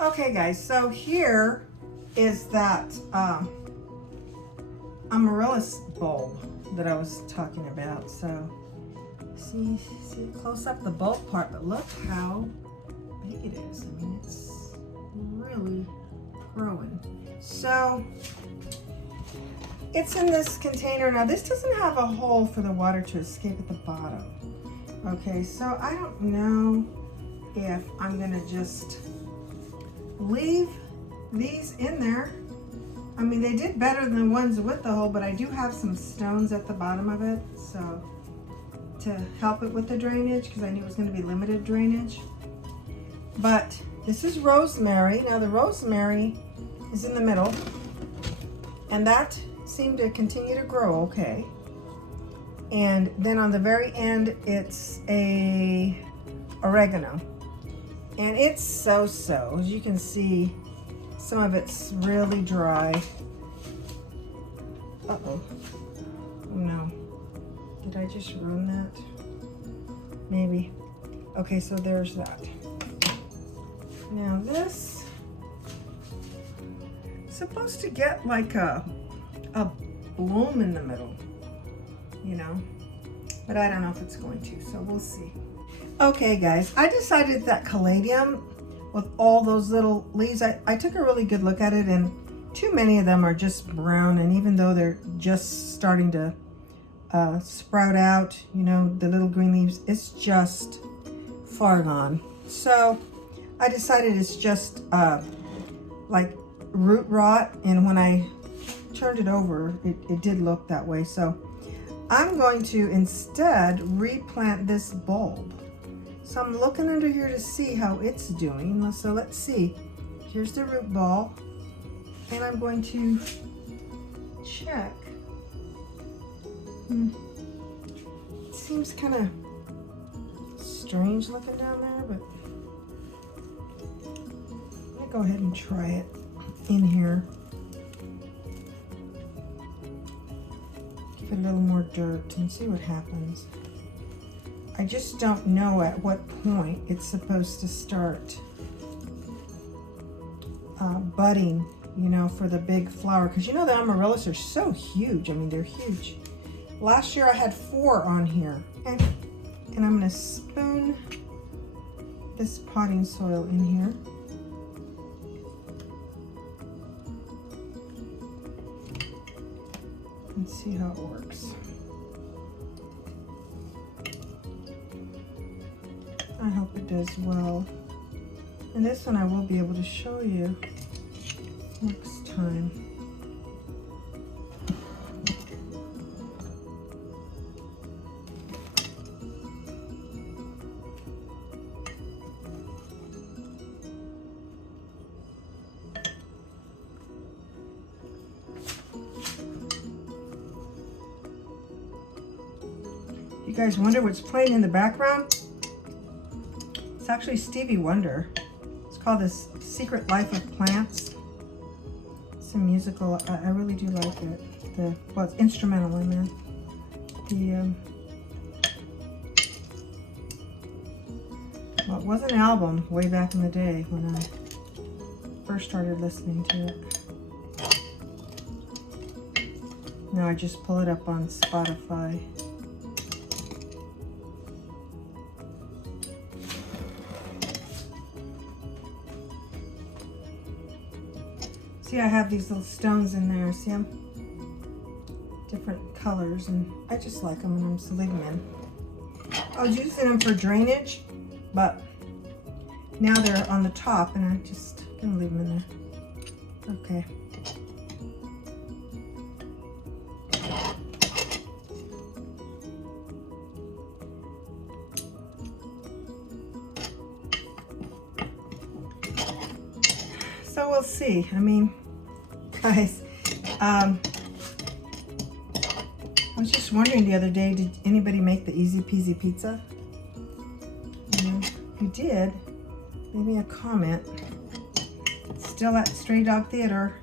Okay guys, so here is that amaryllis bulb that I was talking about. So see close up the bulb part, but look how big it is. I mean, it's really growing. So it's in this container. Now this doesn't have a hole for the water to escape at the bottom. Okay, so I don't know if I'm gonna just leave these in there. I mean, they did better than the ones with the hole, but I do have some stones at the bottom of it, so to help it with the drainage, because I knew it was going to be limited drainage. But this is rosemary. Now the rosemary is in the middle, and that seemed to continue to grow okay. And then on the very end, it's a oregano, and it's so-so. As you can see, some of it's really dry. Uh-oh. Oh no. Did I just ruin that? Maybe. Okay, so there's that. Now this is supposed to get like a bloom in the middle, you know, but I don't know if it's going to, so we'll see. Okay guys, I decided that caladium with all those little leaves, I took a really good look at it, and too many of them are just brown, and even though they're just starting to sprout out, you know, the little green leaves, it's just far gone. So I decided it's just like root rot, and when I turned it over, it did look that way. So I'm going to instead replant this bulb. So I'm looking under here to see how it's doing. So let's see. Here's the root ball, and I'm going to check. It seems kind of strange looking down there, but I'm gonna go ahead and try it in here. Give it a little more dirt and see what happens. I just don't know at what point it's supposed to start budding, you know, for the big flower. Because you know the amaryllis are so huge. I mean, they're huge. Last year I had 4 on here. Okay. And I'm going to spoon this potting soil in here. And see how it works. I hope it does well. And this one I will be able to show you next time. You guys wonder what's playing in the background? It's actually Stevie Wonder. It's called This Secret Life of Plants. It's a musical. I really do like it. Well, it's instrumental, I mean. Well, it was an album way back in the day when I first started listening to it. Now I just pull it up on Spotify. See, I have these little stones in there. See them? Different colors, and I just like them, and I'm just leaving them in. I was using them for drainage, but now they're on the top, and I'm just gonna leave them in there. Okay. So we'll see. I mean, guys, I was just wondering the other day, did anybody make the easy peasy pizza? You know, if you did, leave me a comment. It's still at Stray Dog Theater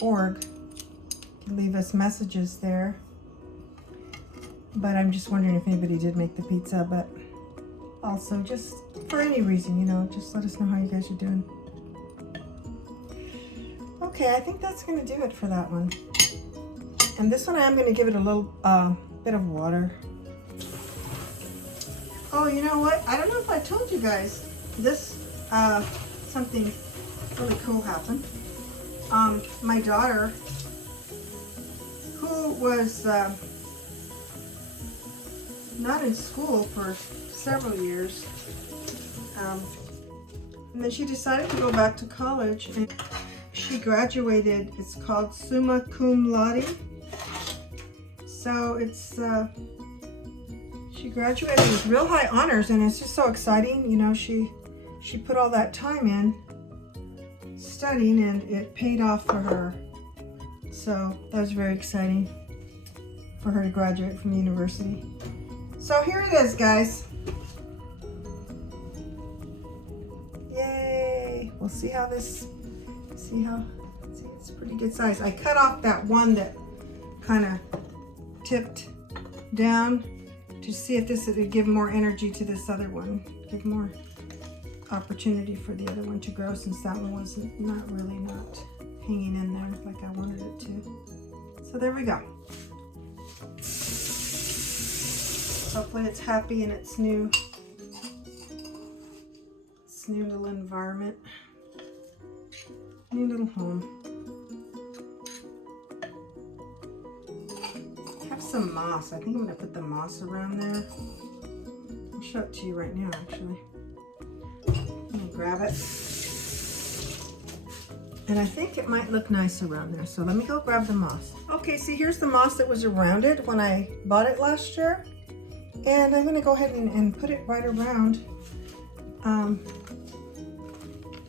.org. You can leave us messages there. But I'm just wondering if anybody did make the pizza, but Also, just for any reason, you know, just let us know how you guys are doing. Okay, I think that's gonna do it for that one. And this one, I'm gonna give it a little bit of water. Oh, you know what? I don't know if I told you guys this. Something really cool happened. My daughter, who was not in school for several years, and then she decided to go back to college, and she graduated. It's called summa cum laude. So it's she graduated with real high honors, and it's just so exciting. You know, she put all that time in studying, and it paid off for her. So that was very exciting for her to graduate from university. So here it is, guys. Yay! We'll see how this. See, it's pretty good size. I cut off that one that kind of tipped down to see if this would give more energy to this other one, give more opportunity for the other one to grow, since that one was not hanging in there like I wanted it to. So there we go. Hopefully it's happy in its new little environment, new little home. I have some moss. I think I'm gonna put the moss around there. I'll show it to you right now, actually. I'm gonna grab it. And I think it might look nice around there. So let me go grab the moss. Okay, see, here's the moss that was around it when I bought it last year. And I'm gonna go ahead and put it right around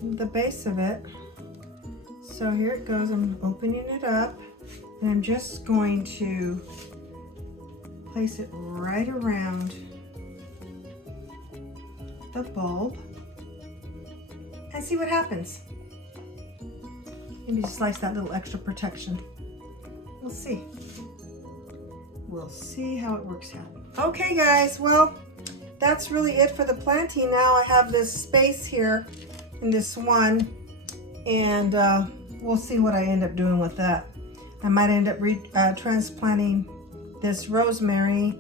the base of it. So here it goes. I'm opening it up, and I'm just going to place it right around the bulb and see what happens. Maybe slice that little extra protection. We'll see. We'll see how it works out. Okay, guys, well, that's really it for the planting. Now I have this space here in this one, and we'll see what I end up doing with that. I might end up transplanting this rosemary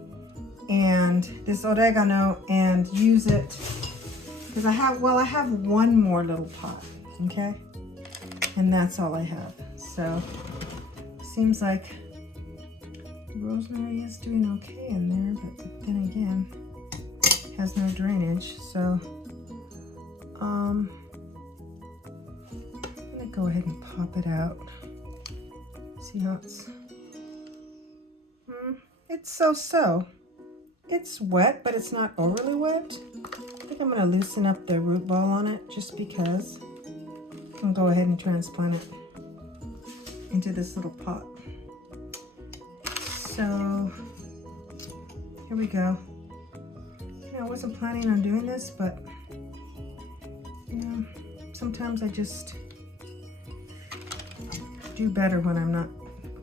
and this oregano and use it, because I have one more little pot, okay? And that's all I have. So seems like rosemary is doing okay in there, but then again, has no drainage. So I'm gonna go ahead and pop it out. See how it's so. It's wet, but it's not overly wet. I think I'm gonna loosen up the root ball on it just because. And go ahead and transplant it into this little pot. So here we go. I wasn't planning on doing this, but you know, sometimes I just do better when I'm not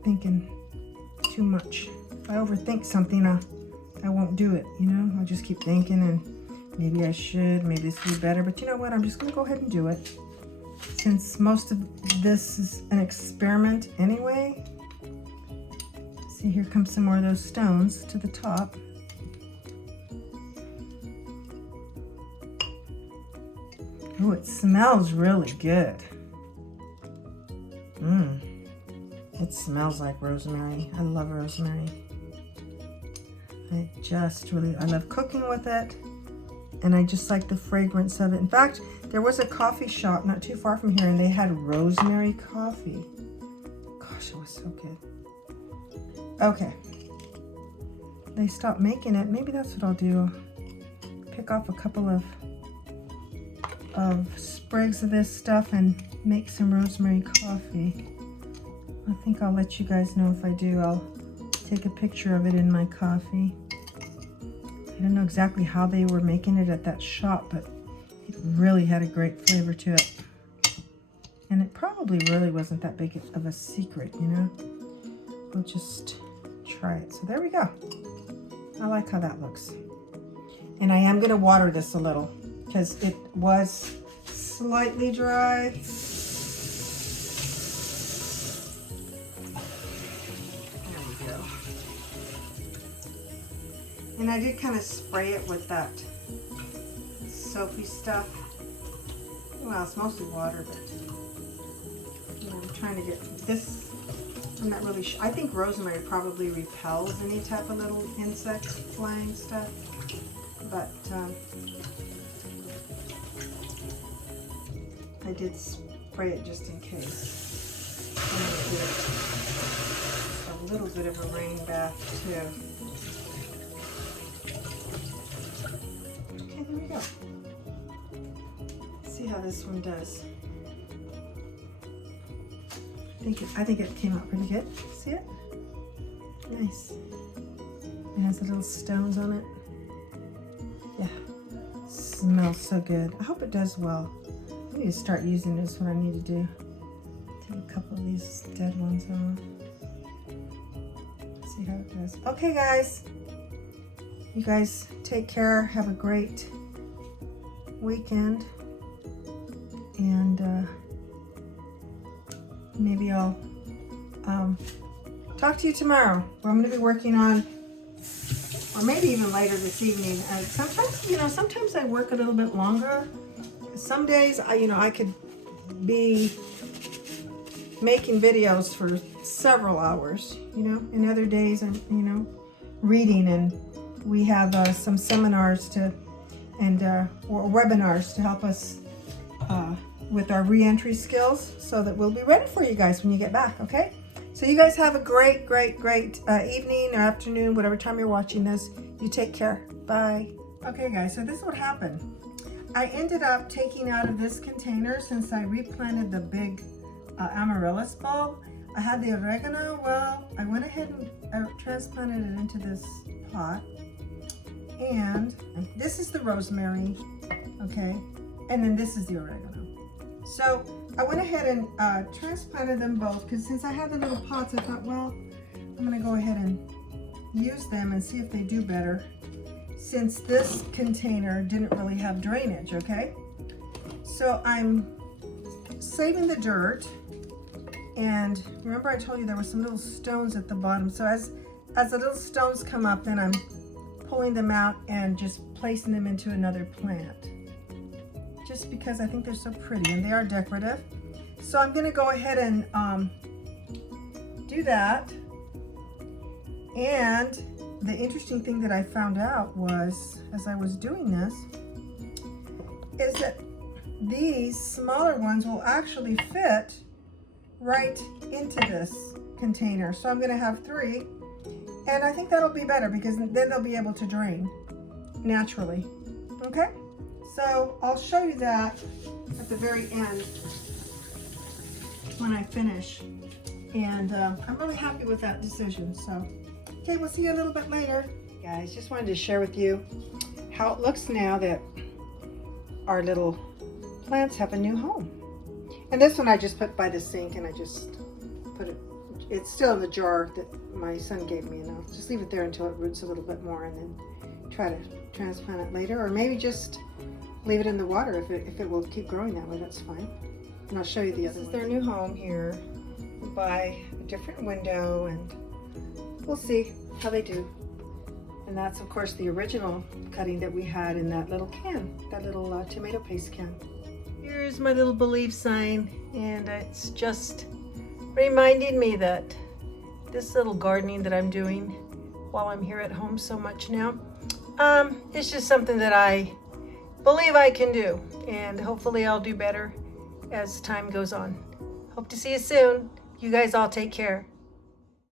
thinking too much. If I overthink something, I won't do it, you know? I'll just keep thinking, and maybe I should, maybe this would be better, but you know what? I'm just gonna go ahead and do it. Since most of this is an experiment anyway. See, here comes some more of those stones to the top. Oh, it smells really good. It smells like rosemary. I love rosemary. I love cooking with it, and I just like the fragrance of it. In fact, there was a coffee shop not too far from here, and they had rosemary coffee. Gosh, it was so good. Okay. They stopped making it. Maybe that's what I'll do. Pick off a couple of sprigs of this stuff and make some rosemary coffee. I think I'll let you guys know if I do. I'll take a picture of it in my coffee. I don't know exactly how they were making it at that shop, but it really had a great flavor to it. And it probably really wasn't that big of a secret, you know? We'll just try it. So there we go. I like how that looks. And I am going to water this a little because it was slightly dry. There we go. And I did kind of spray it with that soapy stuff. Well, it's mostly water, but you know, I'm trying to get this. I'm not really sure. I think rosemary probably repels any type of little insect flying stuff, but I did spray it just in case. I'm gonna do a little bit of a rain bath too. Okay, there we go. See how this one does. I think it came out pretty good. See it? Nice. It has the little stones on it. Yeah. Smells so good. I hope it does well. I need to start using this. What I need to do. Take a couple of these dead ones off. See how it does. Okay, guys. You guys take care. Have a great weekend. And maybe I'll talk to you tomorrow. Where I'm going to be working on, or maybe even later this evening. Sometimes, you know, sometimes I work a little bit longer. Some days, I could be making videos for several hours, you know. And other days, I'm, reading, and we have some seminars or webinars to help us with our re-entry skills, so that we'll be ready for you guys when you get back, okay? So you guys have a great evening or afternoon, whatever time you're watching this. You take care. Bye. Okay, guys, so this is what happened. I ended up taking out of this container, since I replanted the big amaryllis bulb. I had the oregano. Well, I went ahead and transplanted it into this pot. And this is the rosemary, okay? And then this is the oregano. So I went ahead and transplanted them both, because since I had the little pots, I thought, well, I'm going to go ahead and use them and see if they do better, since this container didn't really have drainage, okay? So I'm saving the dirt, and remember I told you there were some little stones at the bottom. So as the little stones come up, then I'm pulling them out and just placing them into another plant, just because I think they're so pretty and they are decorative. So I'm going to go ahead and do that. And the interesting thing that I found out was, as I was doing this, is that these smaller ones will actually fit right into this container. So I'm going to have 3, and I think that'll be better, because then they'll be able to drain naturally. Okay? So I'll show you that at the very end when I finish. And I'm really happy with that decision. So, okay, we'll see you a little bit later. Guys, just wanted to share with you how it looks now that our little plants have a new home. And this one I just put by the sink, and I just put it, it's still in the jar that my son gave me, and I'll just leave it there until it roots a little bit more, and then try to transplant it later, or maybe just leave it in the water. If it will keep growing that way, that's fine. And I'll show you the other one. This is their new home here. By a different window, and we'll see how they do. And that's, of course, the original cutting that we had in that little can, that little tomato paste can. Here's my little believe sign, and it's just reminding me that this little gardening that I'm doing while I'm here at home so much now, it's just something that I believe I can do, and hopefully I'll do better as time goes on. Hope to see you soon. You guys all take care.